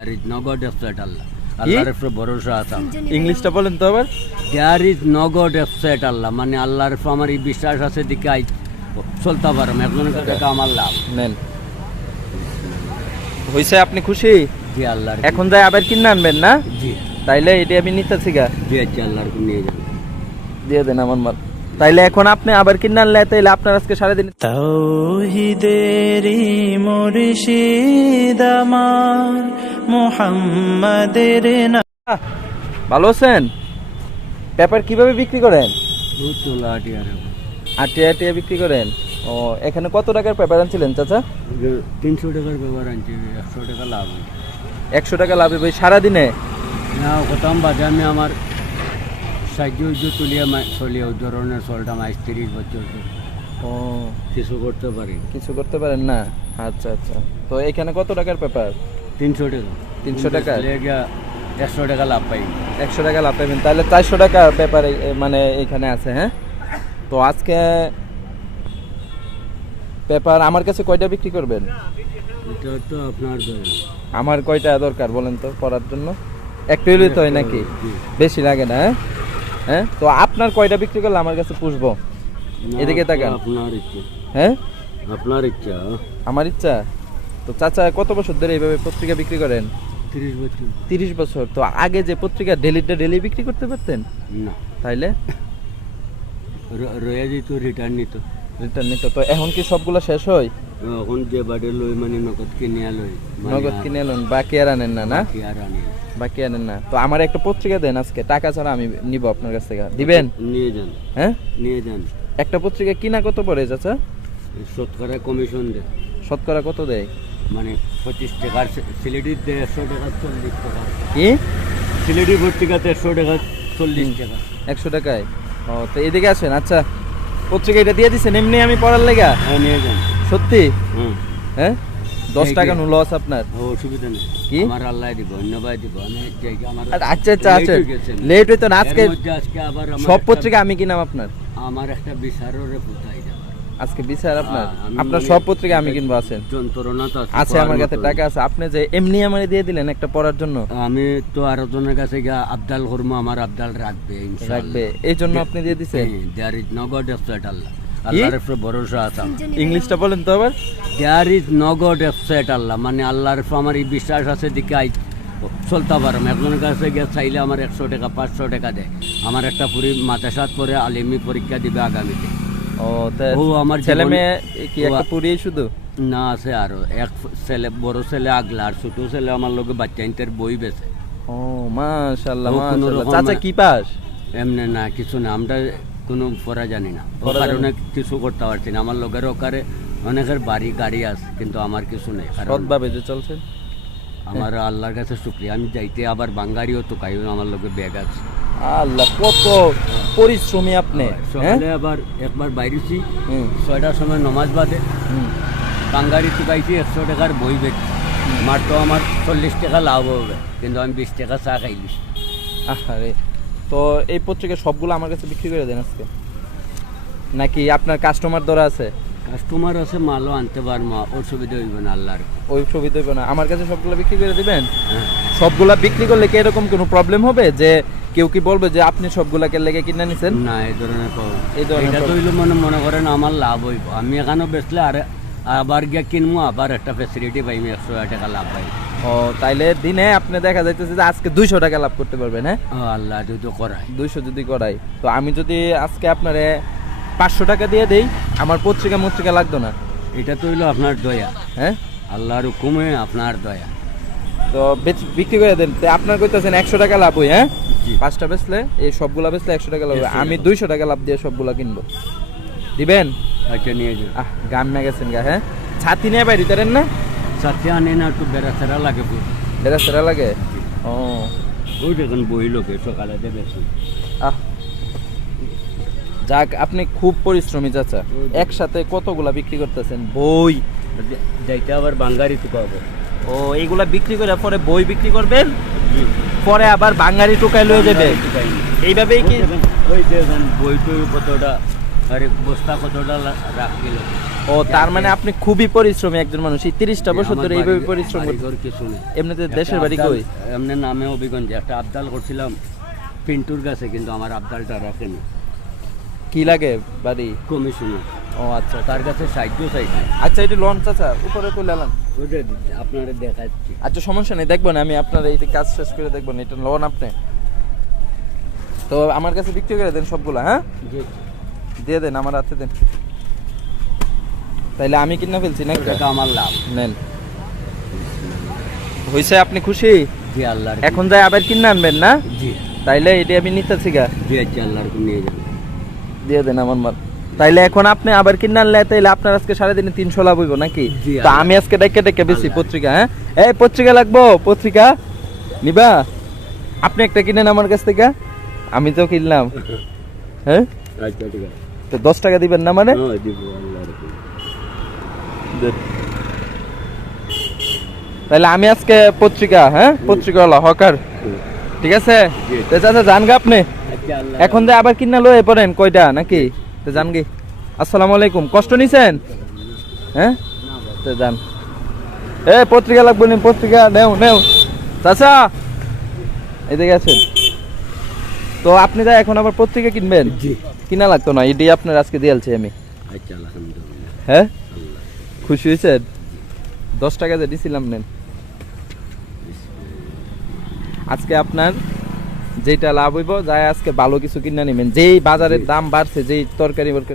There is no God except Allah. আল্লাহর উপরে ভরসা আছে আমার। ইংলিশটা বলেন তো আবার। There is no God except Allah. মানে আল্লাহর উপরে আমার এই বিশ্বাস আছে দিকে আই। চলতে পারো একজনের টাকা আমার লাভ। নেন। হইছে আপনি খুশি? জি আল্লাহর এখন যাই আবার কিনে আনবেন না? জি। তাইলে এটা আমি নিতেছি গা। জি আচ্ছা আল্লাহর নিয়ে যান। দিয়ে দেন আমার মাল। তাইলে এখন আপনি আবার কিনে লে তাইলে আপনার আজকে সারাদিন তৌহিদেরি মুর্শিদ আমার মুহাম্মাদের না ভালো আছেন? পেপার কীভাবে বিক্রি করেন? আটি আটিয়া বিক্রি করেন। ও এখানে কত টাকার পেপার আনছিলেন চাচা? তিনশো টাকার ব্যবহার আনছি একশো টাকা লাভ একশো টাকা লাভ হবে সারাদিনে? না কোথাও বাদে আমি আমার সাহায্য উজ্জ তুলিয়া চলিয়া ধরনের চলটা মাইস তিরিশ বছর ও কিছু করতে পারি কিছু করতে পারেন না? আচ্ছা আচ্ছা। তো এখানে কত টাকার পেপার? তিনশো টাকা। 300 টাকা? একশো টাকা লাভ পাই। একশো টাকা লাভ পাবেন তাহলে চারশো টাকা পেপার মানে এখানে আছে হ্যাঁ? তো আজকে পেপার আমার কাছে কয়টা বিক্রি করবেন? এটা তো আপনার আমার কয়টা দরকার বলেন তো পড়ার জন্য? একটু তো হয় নাকি? বেশি লাগে না হ্যাঁ? হ্যাঁ? তো আপনার কয়টা বিক্রি করলে আমার কাছে পুষবো? এদিকে তাকান। আপনার ইচ্ছা। হ্যাঁ? আপনার ইচ্ছা। আমার ইচ্ছা? তো চাচা কত বছর ধরে এইভাবে পত্রিকা বিক্রি করেন? তিরিশ বছর। তিরিশ বছর। তো আগে যে পত্রিকা ডেলিটা ডেলি বিক্রি করতে পারতেন? না। তাইলে? রয়ে যেত রিটার্ন নিত। রিটার্ন নিত। তো এখন কি সবগুলো শেষ হয়? এখন যে বাড়ি লই মানে নগদ লই মানে নগদ কিনে বাকি আর আনেন না না? বাকি আনেন না। তো আমার একটা পত্রিকা দেন আজকে টাকা ছাড়া আমি নিব আপনার কাছ থেকে। দিবেন? নিয়ে যান। হ্যাঁ? নিয়ে যান। একটা পত্রিকা কিনা কত পড়ে চাচা? শতকরা কমিশন দে শতকরা কত দেয়? মানে পঁচিশ টাকার দেড়শো টাকা চল্লিশ টাকা। কি? সিলেটি পত্রিকা দেড়শো টাকা চল্লিশ টাকা। একশো টাকায়। ও তো এদিকে আসেন আচ্ছা। পত্রিকা এটা দিয়ে দিচ্ছেন এমনি আমি পড়ার লেগা? হ্যাঁ নিয়ে যান। সত্যি? হ্যাঁ? দশ টাকা নো লস আপনার? অসুবিধা নেই। কি? আমার আল্লাহ দিব ধন্যবাদ দিব। আমি আচ্ছা আচ্ছা আচ্ছা। লেট হইতো না আজকে আজকে আবার আমার সব পত্রিকা আমি কিনাম আপনার। আমার একটা বিচারের পুতাই আজকে বিচার আপনার। হ্যাঁ, আপনার সব পত্রিকা আমি কিনবো আছেন? তো আছে আছে আমার কাছে টাকা আছে। আপনি যে এমনি আমারে দিয়ে দিলেন একটা পড়ার জন্য? আমি তো আরও জনের কাছে গিয়া আবদাল করব আমার আবদাল রাখবে রাখবে। এই জন্য আপনি দিয়ে দিছেন? হ্যাঁ, except Allah. আল্লাহর উপরে ভরসা আছে আমার। ইংলিশটা বলেন তো আবার। There is no God except Allah. মানে আল্লাহর উপরে আমার এই বিশ্বাস আছে দিকে আই চলতে পারো একজনের কাছে গিয়ে চাইলে আমার একশো টাকা পাঁচশো টাকা দেয়। আমার একটা পুরি মাতাসাত পরে আলিমি পরীক্ষা দিবে আগামীতে। ও ও আমার ছেলে মেয়ে কি একটা শুধু? না আছে আরও। এক ছেলে বড় ছেলে আগলা আর ছোট ছেলে আমার লোকে বাচ্চা ইন্টার বই বেছে ও মাশাআল্লাহ মাশাআল্লাহ। চাচা কি পাস? এমনি না কিছু না। আমরা কোনো পড়া জানি না। ও পড়া জানি কারণে কিছু করতে পারছি না। আমার লোকের ওকারে অনেকের বাড়ি গাড়ি আছে কিন্তু আমার কিছু নেই। সৎভাবে যে চলছে? আমার আল্লাহর কাছে শুক্রিয়া। আমি যাইতে আবার বাঙ্গারিও তো খাই আমার লোকে ব্যাগ আছে। আল্লাহ কত পরিশ্রমী আপনি হ্যাঁ সকালে আবার একবার বাইরেছি। ছয়টার সময় নমাজ বাদে। বাঙ্গারি টুকাইছি একশো টাকার বই বেচি। আমার তো আমার চল্লিশ টাকা লাভ হবে কিন্তু আমি বিশ টাকা চা খাইলি। আহারে তো এই পত্রিকা সবগুলো আমার কাছে বিক্রি করে দেন আজকে। নাকি আপনার কাস্টমার ধরা আছে? কাস্টমার আছে মালও আনতে পারব অসুবিধা হইব না আল্লাহর। ওই ছবি দেবে না। আমার কাছে সবগুলো বিক্রি করে দিবেন? হ্যাঁ। সবগুলা বিক্রি করলে কি এরকম কোনো প্রবলেম হবে? যে কেউ কি বলবে যে আপনি সবগুলাকে লেগে কিনে নিছেন? না এই ধরনের পাবো এই ধরনের এটা হইল মনে মনে করেন আমার লাভ হইব। আমি এখানেও বেচলে আর আবার গিয়া কিনবো আবার একটা ফেসিলিটি পাইমি একশো টাকা লাভ পাই ও তাইলে দিনে আপনি দেখা যাইতেছে যে আজকে দুইশো টাকা লাভ করতে পারবেন হ্যাঁ? আল্লাহ যদি করাই দুইশো যদি করাই। তো আমি যদি আজকে আপনারে পাঁচশো টাকা দিয়ে দেই আমার পত্রিকা মত্রিকা লাগতো না। এটা তো হইল আপনার দয়া। হ্যাঁ? আল্লাহর হুকুমে আপনার দয়া। তো বিক্রি করে দেন। তো আপনার কইতেছেন একশো টাকা লাভ হই হ্যাঁ? পাঁচটা বেচলে এই সবগুলা বেচলে একশো টাকা লাভ। 100 আমি দুইশো টাকা লাভ দিয়ে সবগুলা কিনবো। দিবেন? আচ্ছা নিয়ে যান আহ গাম না গেছেন গা হ্যাঁ? ছাতি নিয়ে বাইরে তারেন না? সাথে আনে না একটু বেড়া সেরা লাগে লাগে? ও ওই দেখুন বই লোকে সকালে দেবে আহ। যাক আপনি খুব পরিশ্রমী চাচা। একসাথে কতগুলা বিক্রি করতেছেন বই যাইতে আবার বাঙ্গারি পাবো ও এইগুলা বিক্রি করে পরে বই বিক্রি করবেন পরে আবার বাঙালি টুকাই লয়ে যাবে? এইভাবেই কি ওই দেখেন বই টই কতটা আর এক বস্তা কতটা রাখছিল? ও তার মানে আপনি খুবই পরিশ্রমী একজন মানুষ। এই তিরিশটা বছর ধরে এইভাবে পরিশ্রম কিছু নেই। এমনিতে দেশের বাড়ি কই? এমনি নামে অভিগঞ্জে। একটা আবদাল করছিলাম পিন্টুর কাছে কিন্তু আমার আবদালটা রাখেনি। কি লাগে বাড়ি? কমিশনার ও আচ্ছা তার কাছে সাহায্য চাইছে। আচ্ছা এটি লোন চাচা উপরে আলাম ওটা আপনারা দেখাচ্ছি। আচ্ছা সমস্যা নেই দেখবেন আমি আপনার এই কাজ শেষ করে দেখবেন এটা লোন আপনি। তো আমার কাছে বিক্রি করে দেন সবগুলা হ্যাঁ? দিয়ে দেন আমার হাতে দেন। তাইলে আমি কিনা ফেলছি না আমার লাভ। নেন। হয়েছে আপনি খুশি? জি আল্লাহর এখন যাই আবার কিনে আনবেন না? জি। তাইলে এটি আমি নিতেছি গা। জি আচ্ছা আল্লাহর নিয়ে দিয়ে দেন আমার মাল। তাইলে এখন আপনি আবার কিনে আনলে তাইলে আপনার আজকে সারাদিনে তিনশো লাভ হইব নাকি? তো আমি আজকে ডেকে ডেকে বেশি পত্রিকা হ্যাঁ? এই পত্রিকা লাগবো পত্রিকা। নিবা? আপনি একটা কিনেন আমার কাছ থেকে আমি তো কিনলাম। হ্যাঁ? আচ্ছা ঠিক আছে। তো দশ টাকা দিবেন না মানে? হ্যাঁ। তাহলে আমি আজকে পত্রিকা হ্যাঁ? পত্রিকাওয়ালা হকার। ঠিক আছে? তো চাচা জান গা আপনি এখন যে আবার কিনা লয়ে পড়েন কয়টা নাকি? তো জান গে আসসালামু আলাইকুম। কষ্ট নিছেন? হ্যাঁ? তো যান এ পত্রিকা লাগবে নি পত্রিকা নেও নেও। চাচা! এদিকে আছেন। তো আপনি যা এখন আবার পত্রিকা কিনবেন? জি। কিনা লাগতো না এটি আপনার আজকে দিয়েছি আমি। আচ্ছা আলহামদুলিল্লাহ। হ্যাঁ? খুশি হয়েছে দশ টাকা যে দিছিলাম নেন। আজকে আপনার যেটা লাভ হইব যাই আজকে ভালো কিছু কিনা নেবেন। যেই বাজারের দাম বাড়ছে যেই তরকারি